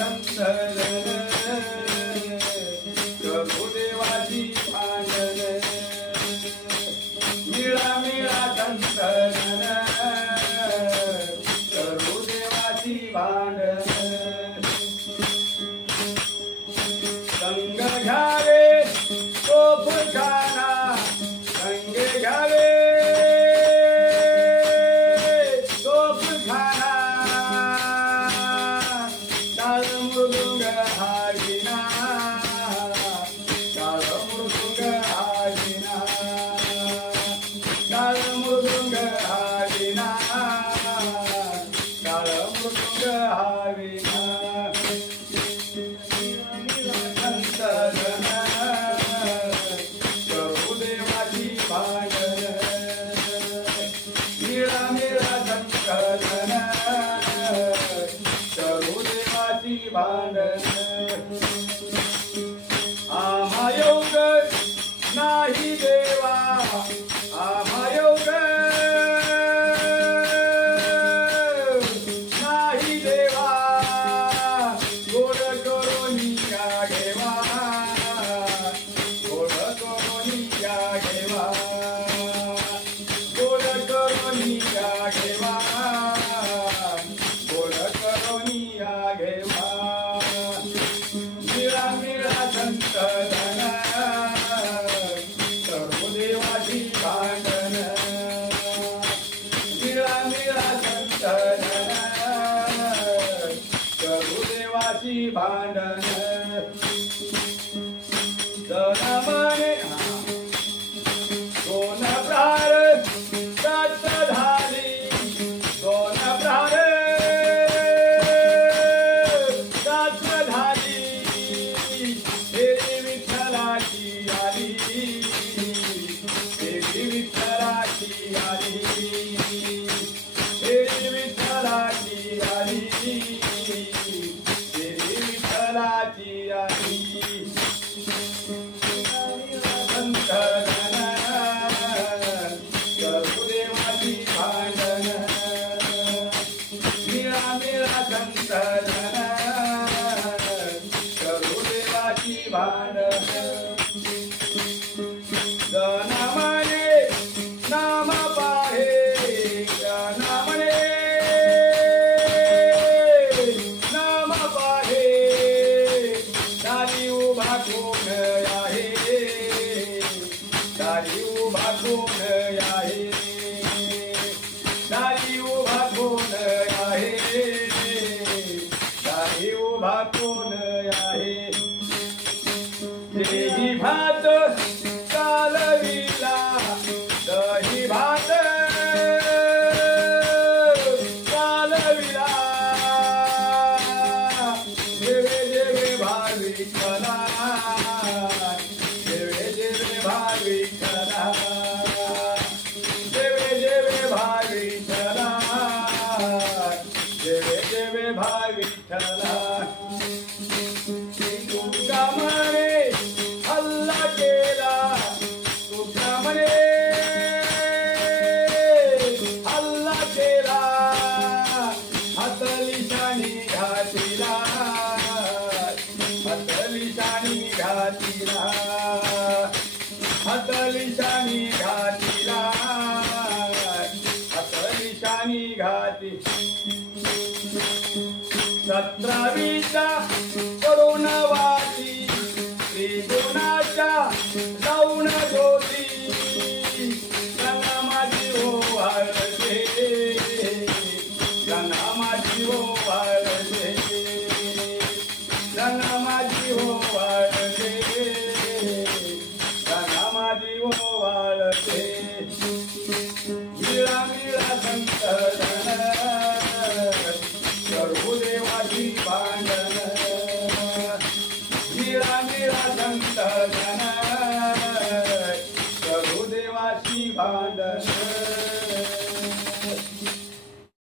संतन करू देवाची भांडण मिळा मिळा संतन करू देवाची भांडण संग घ्यावे तोफखाना संग घ्यावे तोफखाना टाळ मृदुंग हारिना टाळ मृदुंग हारिना टाळ मृदुंग हारिना टाळ मृदुंग हारिना करू देवाची भांडण मिळा मिळा संकलन करू देवाची भांडण आम्हा योग नाही देवा आम्हा योग नाही देवा गोड करोनी या घेवा गोड करोनी या घेवा गोड करोनी या घेवा गोड करोनी या घेवा मिळा मिळा संतन करू देवाची भांडण मिळा मिळा संतन करू देवाची भांडण जनामने दोन प्रार सात झाली दोन प्रार सात झाली देवी विठ्ठलाची आली देवी विठ्ठलाची आली देवी विठ्ठलाची आली देवी विठ्ठलाची आली संतन करू देवाची भांडण मिळा मिळा संतन करू देवाची भांडण जनामने नाम पाहे जनामने नाम पाहे दारी उभा कोण आहे दारी उभा कोण आहे दारी उभा कोण आहे दारी उभा कोण आहे देही भात कालविला दही भात कालविला देवे देवे भाविकला देवे देवे भाविकला देवे देवे भाविकला देवे देवे भाविकला तुका म्हणे हल्ला केला तुका म्हणे हल्ला केला हातली शाणी घातीला हातली शाणी घातीला हातली शाणी घातीला हातली शाणी घाती 17वीचा कोरोना